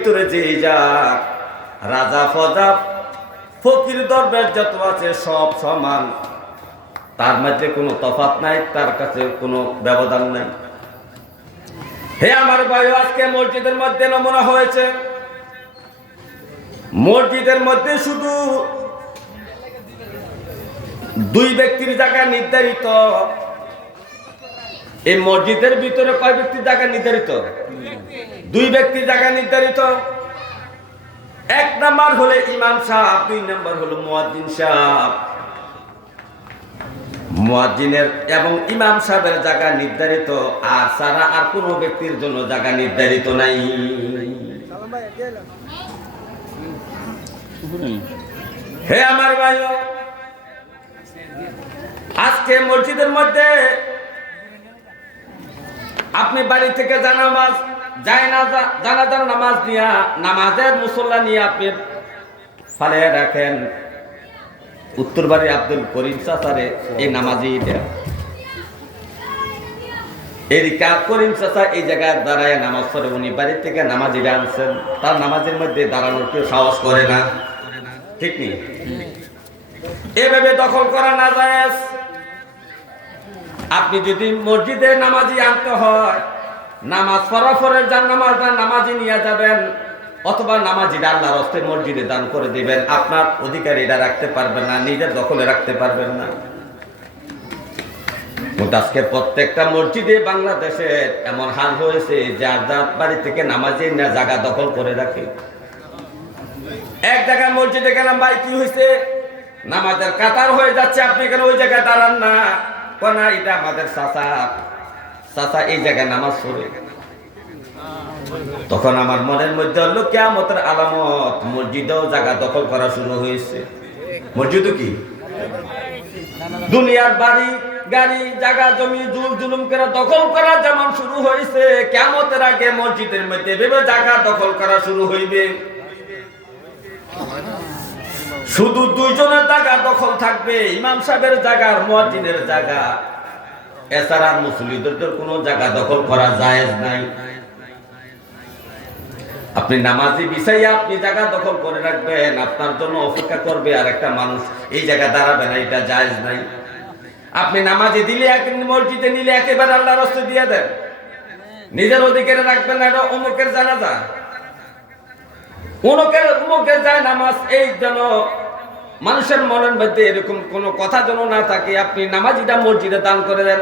ভিতরে যে যাক রাজা ফজা, ফকির দরবার যত আছে সব সমান। তার মধ্যে কোনো তফাত নাই, তার কাছে কোনো ব্যবধান নাই। হে আমার ভাই আজকে মসজিদের মধ্যে নমুনা হয়েছে। মসজিদের মধ্যে শুধু দুই ব্যক্তির জায়গা নির্ধারিত এই মসজিদের ভিতরে কয় ব্যক্তির জায়গা নির্ধারিত? দুই ব্যক্তির জায়গা নির্ধারিত। এক নাম্বার হলে ইমাম সাহেব, দুই নাম্বার হলো মুয়াজ্জিন সাহেব। মুয়াজ্জিনের এবং ইমাম সাহেবের জায়গা নির্ধারিত, আর সারা আর কোনো ব্যক্তির জন্য জায়গা নির্ধারিত নাই। হে আমার ভাই আজকে মসজিদের মধ্যে আপনি বাড়ি থেকে জানামাজ যায় না জানাজার নামাজ নিয়া, নামাজের মুসল্লা নিয়ে আপনি ফালে রাখেন। উত্তর বাড়ি আব্দুল করিম চাচারে এই নামাজি দেন। এদিকা করিম চাচা এই জায়গায় দাঁড়ায় নামাজ পড়ে, উনি বাড়ি থেকে নামাজ নামাজি আনছেন। তার নামাজের মধ্যে দাঁড়ানোর কেউ সাহস করে না। ঠিক নেই? এভাবে দখল করা না যায়। আপনি যদি মসজিদে নামাজি আনতে হয়, নামাজ ফরাফরের যান, নামাজ দান নামাজি নিয়ে যাবেন, অথবা নামাজিরা আল্লাহর হস্তে মসজিদে দান করে দিবেন, আপনার অধিকার এটা রাখতে পারবেন না, নিজের দখলে রাখতে পারবেন না। আজকে প্রত্যেকটা মসজিদে বাংলাদেশে এমন হাল হয়েছে, যার যার বাড়ি থেকে নামাজি না জায়গা দখল করে রাখে। এক জায়গায় মসজিদে গেলাম, ভাই, কি হয়েছে নামাজের কাতার হয়ে যাচ্ছে, আপনি কেন ওই জায়গায় দাঁড়ান না। এটা আমাদের চাচা। চাচা এই জায়গায় নামাজ পড়ে। তখন আমার মনের মধ্যে হলো কেমতের আলামত, মসজিদেও জায়গা দখল করা শুরু হয়েছে। মসজিদ কি? দুনিয়ার বাড়ি, গাড়ি, জায়গা, জমি জুল জুলুম করে দখল করা যেমন শুরু হয়েছে কেমতের আগে মসজিদের মধ্যে ভেবে জায়গা দখল করা শুরু হইবে। শুধু দুইজনের জায়গা দখল থাকবে, ইমাম সাহেবের জায়গা আর মুয়াজ্জিনের জায়গা। এছাড়া তো কোনো জায়গা দখল করা জায়েজ নাই। আপনি নামাজি বিষয়ে আপনি জায়গা দখল করে রাখবেন, আপনার জন্য অপেক্ষা করবে আর একটা মানুষ এই জায়গা দাঁড়াবে না, এটা জায়েজ নাই। আপনি নামাজি দিলে এক মসজিদে নিলে একেবারে আল্লাহ রস্তে দিয়ে দেন। নিজের অধিকারে রাখবেন না, এটা অমুকের জানাজা। উমুকের যায় নামাজ, এই যেন মানুষের মনের মধ্যে এরকম কোন কথা যেন না থাকে, আপনি নামাজিটা মসজিদে দান করে দেন।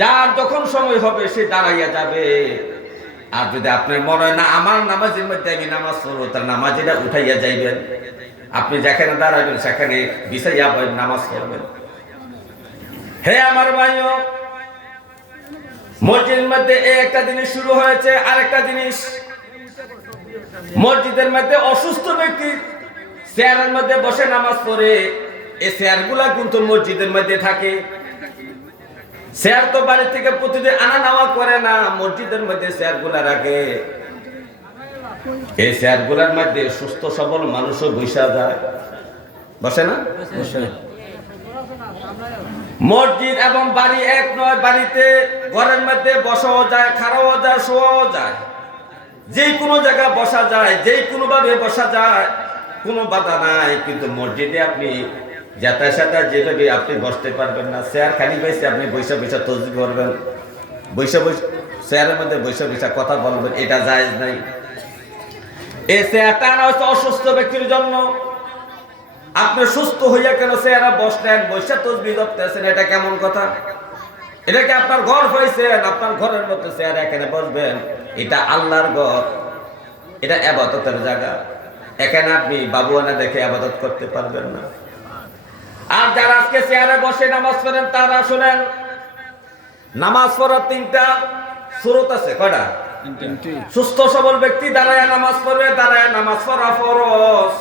যার যখন সময় হবে সে দাঁড়াইয়া যাবে। আর যদি আপনার মনে হয় না, আমার নামাজের মধ্যে আমি নামাজ পড়ব, তার নামাজিটা উঠাইয়া যাইবেন। আপনি যেখানে দাঁড়াবেন সেখানে বিছাইয়া নামাজ পড়বেন। হে আমার ভাইও, মসজিদের মধ্যে এই একটা জিনিস শুরু হয়েছে, আরেকটা জিনিস। মসজিদের মধ্যে অসুস্থ ব্যক্তি চেয়ারের মধ্যে বসে নামাজ পড়ে এই চেয়ারগুলা কিন্তু মসজিদের মধ্যে থাকে। চেয়ার তো বাড়ি থেকে প্রতিদিন আনা নেওয়া করে না মসজিদের মধ্যে চেয়ারগুলা রাখে। এই চেয়ারগুলার মধ্যে সুস্থ সবল মানুষও বৈশা যায়। বসে না? মসজিদ এবং বাড়ি এক নয় বাড়িতে ঘরের মধ্যে বসাও যায় খাড়াও যায় শোয়াও যায়। যে কোনো জায়গায় বসা যায় যে কোনো ভাবে বসা যায়, কোনো বাধা নাই। কিন্তু মসজিদে আপনি যাতায়াত সাথে যেভাবে আপনি বসতে পারবেন না, চেয়ার খালি পাইছে, আপনি বৈশা বৈশা তসবি করবেন বৈশা বৈশা চেয়ারের মধ্যে বৈশা বৈশা কথা বলবেন, এটা জায়েজ নাই। এই চেয়ারটা আনা হচ্ছে অসুস্থ ব্যক্তির জন্য। আপনি সুস্থ হইয়া কেন চেয়ারা বসলেন বৈশা তসবি করতেছেন এটা কেমন কথা? এটা কি আপনার ঘর হয়েছেন আপনার ঘরের মধ্যে চেয়ার এখানে বসবেন? এটা আল্লাহর ঘর। এটা আবাদতের জায়গা। এখানে আপনি বাবুয়ানা দেখে আবাদত করতে পারবেন না। আর যারা আজকে চেয়ারে বসে নামাজ পড়েন তারা শুনেন নামাজ পড়ার তিনটা সুরত আছে কয়টা? সুস্থ সবল ব্যক্তি দাঁড়ায় নামাজ পড়বে দাঁড়ায় নামাজ পড়া ফরজ।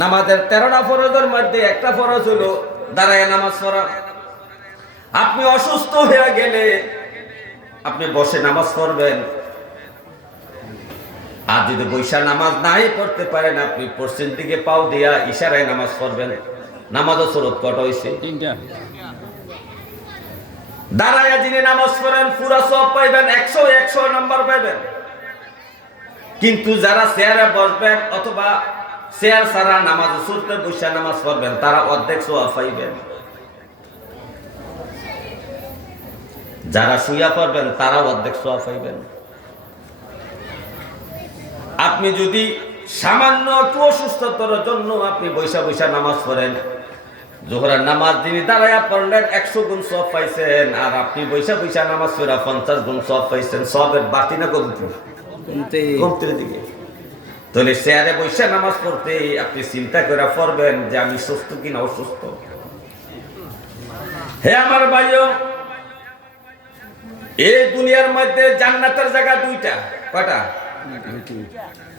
নামাজের তেরোটা ফরজের মধ্যে একটা ফরজ হলো দাঁড়ায় নামাজ পড়া। আপনি অসুস্থ হয়ে গেলে আপনি বসে নামাজ পড়বেন। আর যদি বৈশা নামাজ নাই পড়তে পারেন আপনি পশ্চিম দিকে পাও দিয়া ইশারায় নামাজ পড়বেন। নামাজও সুরত কট হয়েছে। দাঁড়াইয়া যিনি নামাজ পড়েন পুরা সব পাইবেন একশো একশো নাম্বার পাইবেন। কিন্তু যারা চেয়ারে বসবেন অথবা চেয়ার ছাড়া নামাজ সুরতে বসে নামাজ পড়বেন তারা অর্ধেক সোয়া পাইবেন। যারা শুয়া পড়বেন তারা অর্ধেক সোয়া পাইবেন। আপনি যদি সামান্য একটু অসুস্থতার জন্য আপনি বৈশা বৈশা নামাজ পড়েন জোহরের নামাজ যিনি দাঁড়াইয়া পড়লেন একশো গুণ সব পাইছেন আর আপনি বৈশা বৈশা নামাজ পড়া পঞ্চাশ গুণ সব পাইছেন সবের বাড়তি না কমতে? কমতে। দিকে। তাহলে চেয়ারে বৈশা নামাজ পড়তে আপনি চিন্তা করে পড়বেন যে আমি সুস্থ কিনা অসুস্থ? হে আমার ভাইও এই দুনিয়ার মধ্যে জান্নাতের জায়গা দুইটা। কয়টা?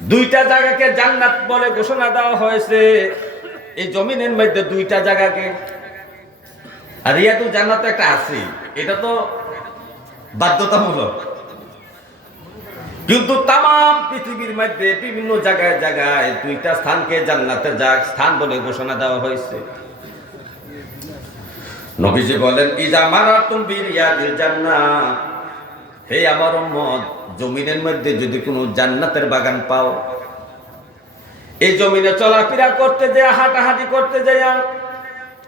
দুইটা জায়গাকে জান্নাত বলে ঘোষণা দেওয়া হয়েছে। এই জমিনের মধ্যে দুইটা জায়গাকে। আর ইয়া তো জান্নাত একটা আছে। এটা তো বাধ্যতামূলক। কিন্তু তাম পৃথিবীর মধ্যে বিভিন্ন জায়গায় জায়গায় দুইটা স্থানকে জান্নাতের স্থান বলে ঘোষণা দেওয়া হয়েছে। নবীজি বলেন, ইজা মারাতুম বিরিয়াদিল জান্নাত হে আমার উম্মত, জমিনের মধ্যে যদি কোনো জান্নাতের বাগান পাও, এই জমিনে চলাফেরা করতে যায় হাঁটাহাঁটি করতে যায়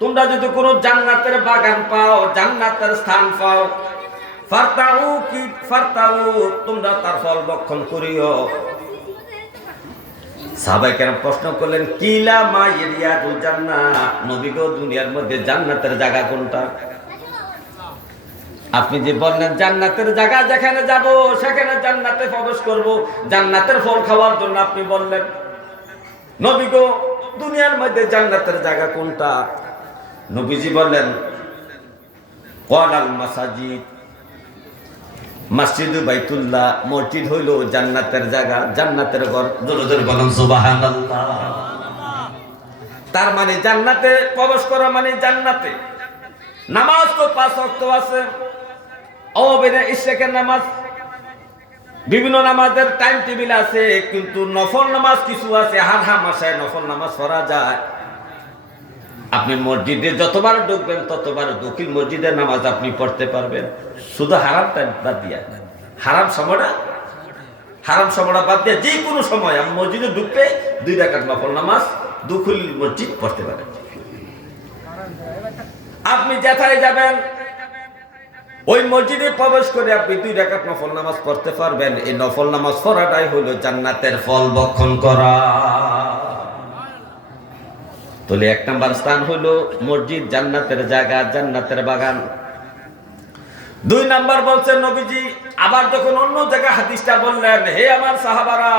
তোমরা যদি কোনো জান্নাতের বাগান পাও, জান্নাতের স্থান পাও, ফারতাউ কি, ফারতাউ, তোমরা তার ফল ভক্ষণ করিও। সাহাবাই কেন প্রশ্ন করলেন, কিলা মা এরিয়া দু জান্নাত নবী গো, দুনিয়ার মধ্যে জান্নাতের জায়গা কোনটা? আপনি যে বললেন, জান্নাতের জায়গা যেখানে যাব, সেখানে জান্নাতে প্রবেশ করব। জান্নাতের ফল খাওয়ার জন্য আপনি বললেন। নবী গো, দুনিয়ার মধ্যে জান্নাতের জায়গা কোনটা? নবীজি বললেন, কলাল মাসাজিদ। মসজিদ বাইতুল্লাহ মসজিদ হইল জান্নাতের জায়গা জান্নাতের ঘর। জোরে জোরে বলেন সুবহানাল্লাহ। তার মানে জান্নাতে প্রবেশ করা মানে জান্নাতে। নামাজ তো পাঁচ ওয়াক্ত আছে। অবেদা ইশরাকের নামাজ। বিভিন্ন নামাজের টাইম টেবিল আছে কিন্তু নফল নামাজ কিছু আছে। হার হা মাসায় নফল নামাজ পড়া যায়। আপনি মসজিদে যতবার ঢুকবেন, ততবার দক্ষিণ মসজিদের নামাজ আপনি পড়তে পারবেন। শুধু হারাম বাদ দিয়া। হারাম সময়টা? হারাম সময়টা বাদ দিয়া যে কোনো সময় আমি মসজিদে ঢুকতে দুই রাকাত নফল নামাজ দুখুল মসজিদ পড়তে পারেন আপনি যেথায় যাবেন, ওই মসজিদে প্রবেশ করে আপনি দুই রাকাত নফল নামাজ পড়তে পারবেন। এই নফল নামাজ পড়াটাই হলো জান্নাতের ফল ভক্ষণ করা। তাহলে এক নাম্বার স্থান হলো মসজিদ, জান্নাতের জায়গা, জান্নাতের বাগান। দুই নাম্বার বলছেন নবীজি, আবার যখন অন্য জায়গায় হাদিসটা বললেন, হে আমার সাহাবারা,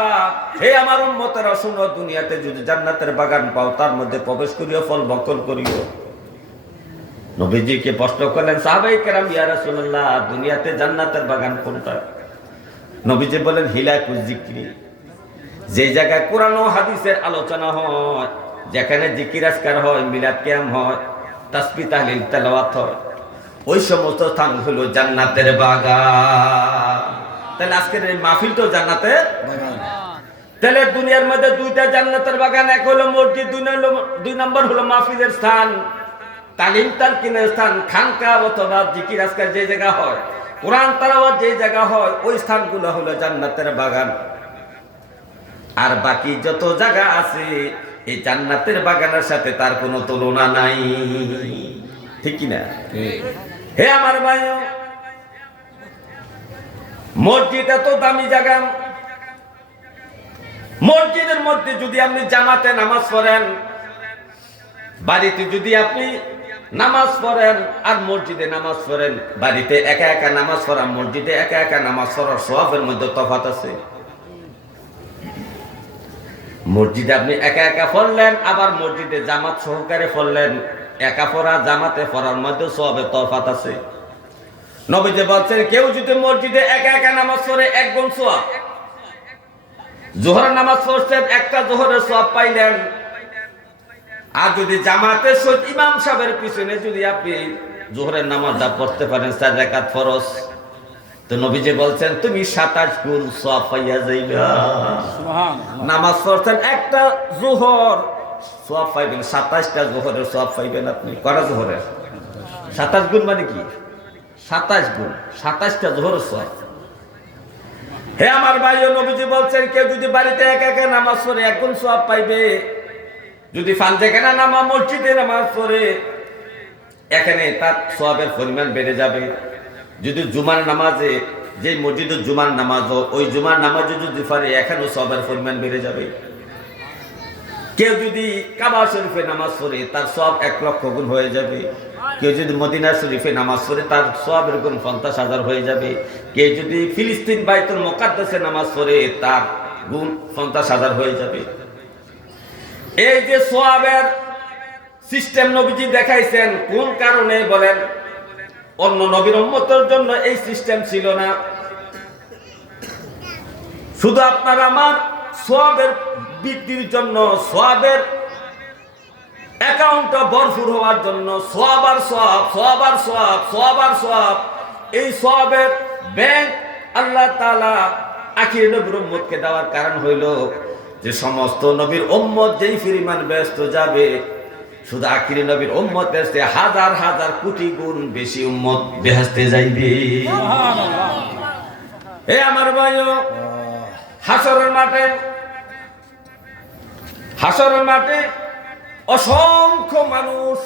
হে আমার উম্মতেরা, শুনো, দুনিয়াতে যদি জান্নাতের বাগান পাও, তার মধ্যে প্রবেশ করিও, ফল ভক্ষণ করিও। নবীজিকে প্রশ্ন করলেন, সাহাবাই কেরাম, ইয়া রাসূলুল্লাহ, দুনিয়াতে জান্নাতের বাগান কোনটা? নবীজি বলেন হিলাকুজ জিক্রি। যে জায়গায় কোরআন হাদিসের আলোচনা হয় যেখানে জিকির আজকার হয়, মিলাদ কিয়াম হয়, তাসবি তাহলিল তেলাওয়াত হয়, ওই সমস্ত স্থান হলো জান্নাতের বাগান। তাহলে আজকের এই মাহফিল তো জান্নাতের তাহলে দুনিয়ার মধ্যে দুইটা জান্নাতের বাগান, এক হলো মসজিদ, দুই হলো, দুই নম্বর হলো মাহফিলের স্থান। তালিম তালকিনের স্থান, খানকা অথবা জিকির আজকাল যে জায়গা হয়, কোরআন তালাওয়াত যে জায়গা হয়, ওই স্থানগুলো হলো জান্নাতের বাগান। আর বাকি যত জায়গা আছে এই জান্নাতের বাগানের সাথে তার কোনো তুলনা নাই। ঠিক না? হে আমার ভাই মসজিদ এত দামি জায়গা। মসজিদের মধ্যে যদি আপনি জামাতে নামাজ পড়েন বাড়িতে যদি আপনি নামাজ পড়েন আর মসজিদে নামাজ পড়েন বাড়িতে একা একা নামাজ পড়া মসজিদে একা একা নামাজ পড়ার সবের মধ্যে তফাত আছে। মসজিদে আপনি একা একা পড়লেন আবার মসজিদে জামাত সহকারে পড়লেন একা পড়া জামাতে পড়ার মধ্যে সবে তফাত আছে। নবীতে বলছেন, কেউ যদি মসজিদে একা একা নামাজ পড়ে, এক গুণ সোয়াব জোহর নামাজ পড়ছেন, একটা জোহরের সোয়াব পাইলেন। আর যদি জামাতে সহিত ইমাম সাহেবের পিছনে যদি আপনি জোহরের নামাজটা পড়তে পারেন, চার রেখাত ফরজ। তো নবীজি বলছেন তুমি সাতাশ গুণ সব পাইয়া যাইবা। নামাজ পড়ছেন একটা জোহর সব পাইবেন সাতাশটা জোহরের সব পাইবেন আপনি। কটা জোহরের? সাতাশ গুণ মানে কি? সাতাশ গুণ সাতাশটা জোহরের সব হে আমার ভাই ও নবীজি বলছেন কেউ যদি বাড়িতে একা একা নামাজ পড়ে এখন সব পাইবে। যদি ফানজেখানা নামা মসজিদে নামাজ পড়ে এখানে তার সবের পরিমাণ বেড়ে যাবে। যদি জুমার নামাজে যে মসজিদে জুমার নামাজ হোক, ওই জুমার নামাজে যদি পারে এখানেও সবের পরিমাণ বেড়ে যাবে। কেউ যদি কাবা শরীফে নামাজ পড়ে তার সব এক লক্ষ গুণ হয়ে যাবে। কেউ যদি মদিনা শরীফে নামাজ পড়ে তার সব এরকম পঞ্চাশ হাজার হয়ে যাবে। কেউ যদি ফিলিস্তিন বাইতুল মোকাদ্দাসে নামাজ পড়ে তার গুণ পঞ্চাশ হাজার হয়ে যাবে। এই যে সোয়াবের সিস্টেম নবীজি দেখাইছেন কোন কারণে বলেন? অন্য নবীর উম্মতের জন্য এই সিস্টেম ছিল না। শুধু আপনার আমার সোয়াবের বৃদ্ধির জন্য, সোয়াবের অ্যাকাউন্টটা ভরপুর হওয়ার জন্য, সোয়াবার সোয়াব সোয়াবার সোয়াব সোয়াবার সোয়াব, এই সোয়াবের ব্যাংক আল্লাহ তাআলা আখির নবীর উম্মতকে দেওয়ার কারণ হইল যে সমস্ত নবীর উম্মত যেই পরিমাণ ব্যস্ত যাবে শুধু আখিরি নবীর উম্মতের চেয়ে হাজার হাজার কোটি গুণ বেশি উম্মত বেহেস্তে যাইবে। এ আমার ভাইও হাসরের মাঠে হাসরের মাঠে অসংখ্য মানুষ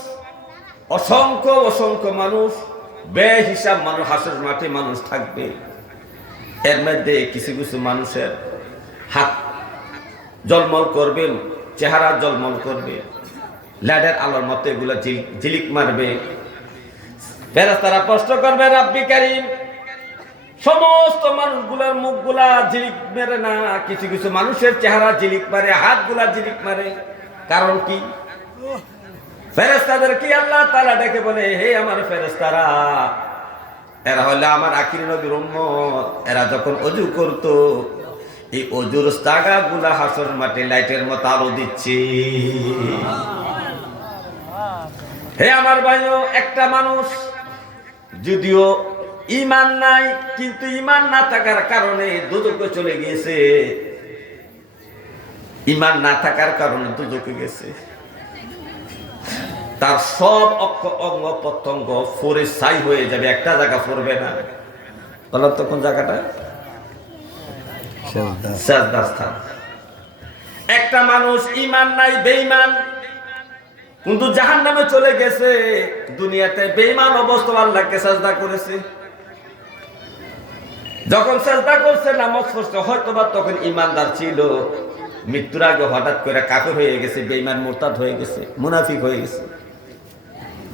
অসংখ্য অসংখ্য মানুষ বে হিসাব মানুষ হাসর মাঠে মানুষ থাকবে। এর মধ্যে কিছু কিছু মানুষের হাত জলমল করবেন চেহারা জলমল করবে। ল্যাডের আলোর মতো এগুলো ঝিলিক মারবে। ফেরেস্তারা প্রশ্ন করবে, রাব্বি কারিম। সমস্ত মানুষগুলার মুখগুলা ঝিলিক মেরে না, কিছু কিছু মানুষের চেহারা ঝিলিক মারে, হাতগুলা ঝিলিক মারে। কারণ কি? ফেরেস্তাদের কি আল্লাহ তালা ডেকে বলে, হে আমার ফেরেস্তারা এরা হলে আমার আখির উম্মত। এরা যখন অজু করত, এই অজুর স্তাগা গুলা হাসর মাঠে লাইটের মতো আলো দিচ্ছে। হে আমার ভাইও একটা মানুষ যদিও ইমান নাই কিন্তু ইমান না থাকার কারণে দুদকে চলে গিয়েছে। ইমান না থাকার কারণে দুদকে গেছে। তার সব অক্ষ অঙ্গ প্রত্যঙ্গ ফোরে ছাই হয়ে যাবে একটা জায়গা ফোরবে না। বলেন তো কোন জায়গাটা? একটা মানুষ ইমান নাই বেঈমান। কিন্তু জাহান নামে চলে গেছে। দুনিয়াতে বেঈমান অবস্থা আল্লাহকে সাজদা করেছে। যখন সাজদা করছে, নামাজ পড়ছে হয়তো বা তখন ইমানদার ছিল। মৃত্যুর আগে হঠাৎ করে কাফের হয়ে গেছে বেইমান মোরতাদ হয়ে গেছে, মুনাফিক হয়ে গেছে।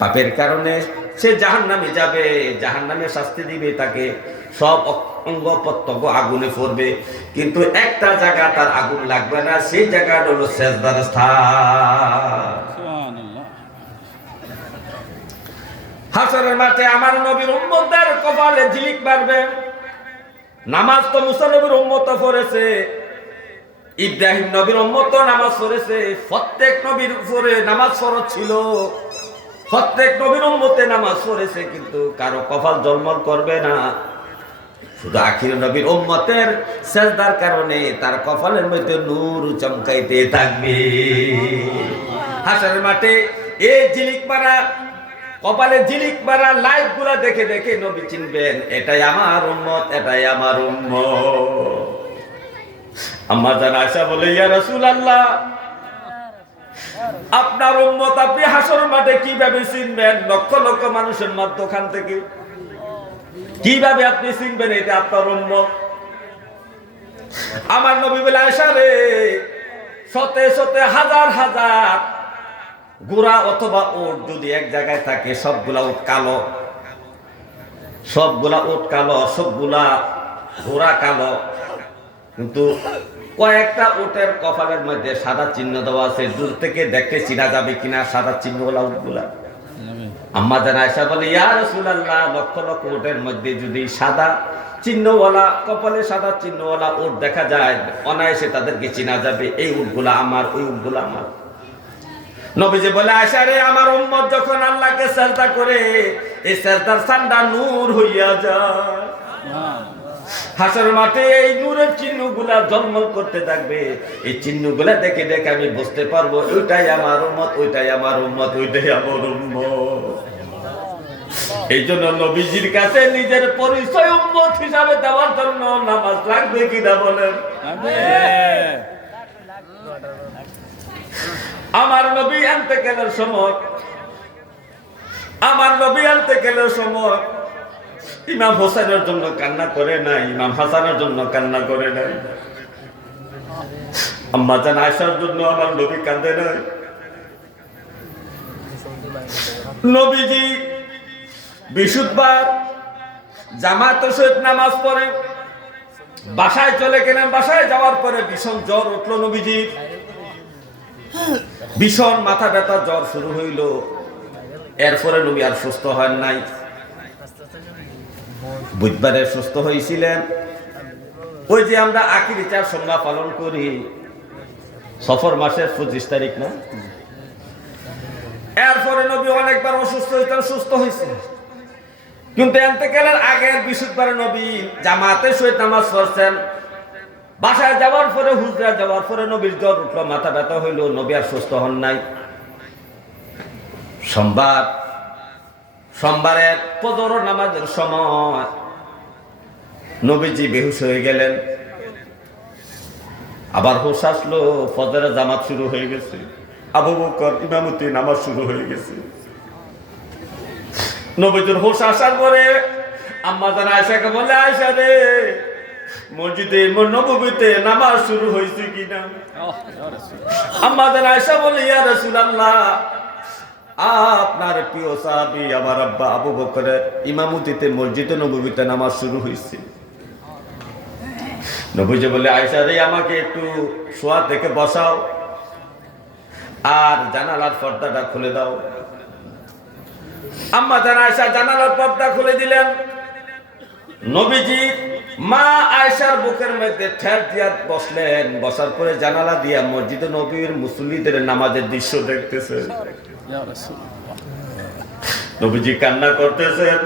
পাপের কারণে সে জাহান নামে যাবে জাহান নামে শাস্তি দিবে তাকে। সব অঙ্গ প্রত্যঙ্গ আগুনে পড়বে কিন্তু একটা জায়গা তার আগুন লাগবে না, সেই জায়গাটা হলো শেষদার স্থান। হাসরের মাঠে আমার নবীর উম্মতদের কপালে ঝিলিক মারবে নামাজ তো মুসা নবীর উম্মত পড়েছে, ইব্রাহিম নবীর উম্মত নামাজ পড়েছে, প্রত্যেক নবীর উপরে নামাজ ফরজ ছিল। প্রত্যেক নবীর উম্মতে নামাজ পড়েছে, কিন্তু কারও কপাল জলমল করবে না। শুধু আখির নবীর উম্মতের সেজদার কারণে তার কপালের মধ্যে নূর চমকাইতে থাকবে। হাসার মাঠে এই ঝিলিক মারা কপালে ঝিলিক মারা লাইভগুলা দেখে দেখে নবী চিনবেন, এটাই আমার উম্মত, এটাই আমার উম্মত। আম্মা জান আয়সা বলে, ইয়া রাসূলুল্লাহ, আপনার উম্মত আপনি হাসর মাঠে কীভাবে চিনবেন? লক্ষ লক্ষ মানুষের মধ্যখান থেকে। কীভাবে আপনি চিনবেন এটা আপনার উম্মত? আমার নবী বলে আয়সা রে শতে শতে হাজার হাজার গোড়া অথবা ওট যদি এক জায়গায় থাকে, সবগুলা উট কালো। সবগুলা উট কালো, সবগুলা ঘোড়া কালো। কিন্তু কয়েকটা উটের কপালের মধ্যে সাদা চিহ্ন দেওয়া আছে। দূর থেকে দেখতে চিনা যাবে কিনা সাদা চিহ্নগুলা উটগুলা আম্মা জান আয়সা বলে, ইয়া রাসূলুল্লাহ, লক্ষ লক্ষ উটের মধ্যে যদি সাদা চিহ্নওয়ালা, কপালে সাদা চিহ্নওয়ালা উট দেখা যায়, অনায়াসে তাদেরকে চিনা যাবে, এই উটগুলা আমার, ওই উটগুলা আমার। নবীজি বলে আয়সা রে, আমার উম্মত যখন আল্লাহকে সাজদা করে, এই সাজদার সান্ডা নূর হইয়া যায়। হাসর মাঠে এই নূরের চিহ্নগুলা জন্মল করতে থাকবে। এই চিহ্নগুলা দেখে দেখে আমি বুঝতে পারব, ওইটাই আমার উম্মত, ওইটাই আমার উম্মত, ওইটাই আমার উম্মত। এই জন্য নবীজির কাছে নিজের পরিচয় উম্মত হিসাবে দেওয়ার জন্য নামাজ লাগবে কিনা বলেন? আমার নবী আনতে গেলের সময়। আমার নবী আনতে গেলের সময়। ইমাম হোসেনের জন্য কান্না করে নাই, ইমাম হাসানের জন্য কান্না করে নাই। আম্মা জান আয়সার জন্য আমার নবী কান্দে নাই। নবীজি বিশুদ্ধবার জামাত সহিত নামাজ পড়ে। বাসায় চলে গেলেন, বাসায় যাওয়ার পরে ভীষণ জ্বর উঠল নবীজির। ভীষণ মাথা ব্যথা, জ্বর শুরু হইল। এরপরে নবী আর সুস্থ হন নাই। বুধবারে সুস্থ হয়েছিলেন ওই যে আমরা আকির চার সংজ্ঞা পালন করি। সফর মাসের পঁচিশ তারিখ না? এরপরে নবী অনেকবার অসুস্থ হইতেন, সুস্থ হয়েছে কিন্তু এতেকালের আগের বিশুদ্ধবারে নবী জামাতে সহিত নামাজ পড়ছেন। বাসায় যাওয়ার পরে, হুজরা যাওয়ার পরে নবীর জ্বর উঠল, মাথা ব্যথা হইল, নবী আর সুস্থ হন নাই। সোমবার, সোমবারের পদর নামাজের সময় নবীজি বেহুশ হয়ে গেলেন। আবার হোশ আসলো, ফজরের জামাত শুরু হয়ে গেছে। আবু বকর, ইমামতি নামাজ শুরু হয়ে গেছে। নবীজুর হোশ আসার পরে আম্মা জান আয়সাকে বলে আয়সা রে মসজিদে নবীতে নামাজ শুরু হয়েছে কিনা? জান আয়সা বলে ইয়া রাসূলুল্লাহ আপনার প্রিয় সাহাবী আমার আব্বা আবু বকরের ইমামতিতে মসজিদে নবীতে নামাজ শুরু হয়েছে। নবীজি বলে আয়সা রে আমাকে একটু শোয়া থেকে বসাও আর জানালার পর্দাটা খুলে দাও। আম্মা জান আয়সা জানালার পর্দা খুলে দিলেন। নবীজি মা আয়সার বুকের মধ্যে ঠের দিয়া বসলেন। বসার পরে জানালা দিয়া মসজিদ নবীর মুসল্লিদের নামাজের দৃশ্য দেখতেছে। নবীজি কান্না করতেছেন।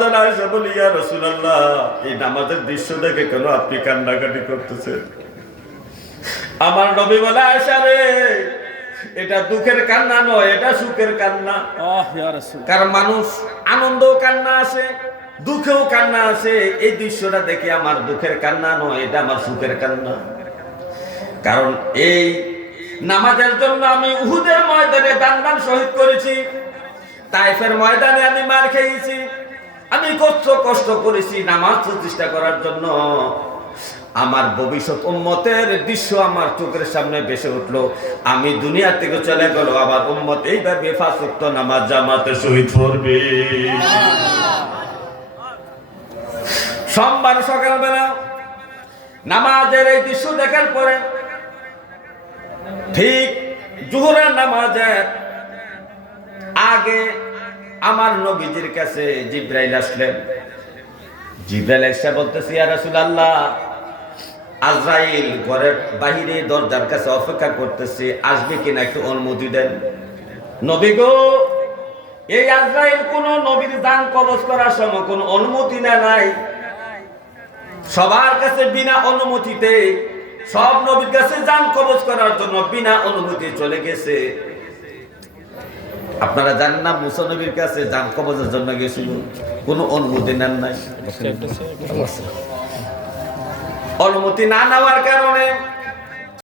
জান আয়সা বলি ইয়া রাসূলুল্লাহ এই নামাজের দৃশ্য দেখে কেন আপনি কান্নাকাটি করতেছেন? আমার নবী বলে আয়সা রে এটা দুঃখের কান্না নয় এটা সুখের কান্না। কারণ মানুষ আনন্দ কান্না আসে। দুঃখেও কান্না আছে এই দৃশ্যটা দেখে আমার দুঃখের কান্না নয়, এটা আমার সুখের কান্না। কারণ এই নামাজের জন্য আমি উহুদের ময়দানে দান দান শহীদ করেছি, তাইফের ময়দানে আমি মার খেয়েছি, আমি কষ্ট কষ্ট করেছি নামাজ প্রতিষ্ঠা করার জন্য। আমার ভবিষ্যৎ উম্মতের দৃশ্য আমার চোখের সামনে ভেসে উঠল। আমি দুনিয়া থেকে চলে গেল আমার উম্মত এইভাবে ফাঁসক্ত নামাজ জামাতে শহীদ পড়বে সোমবার সকালবেলা নামাজের এই দৃশ্য দেখার পরে ঠিক জুহরের নামাজের আগে আমার নবীজির কাছে জিব্রাইল আসলেন। জিব্রাইল এসে বলতেছি, ইয়া রাসূলুল্লাহ, আজরাইল ঘরের বাহিরে দরজার কাছে অপেক্ষা করতেছে, আসবে কিনা একটু অনুমতি দেন? নবী গো, এই আজরাইল কোন নবীর দান কবজ করার সময় কোন অনুমতি না নাই। সবার কাছে বিনা অনুমতিতে সব নবীর কাছে যান কবজ করার জন্য বিনা অনুমতি চলে গেছে। আপনারা জানেন না মুসা নবীর কাছে যান কবজের জন্য গেছিল। কোনো অনুমতি নেন নাই। অনুমতি না নেওয়ার কারণে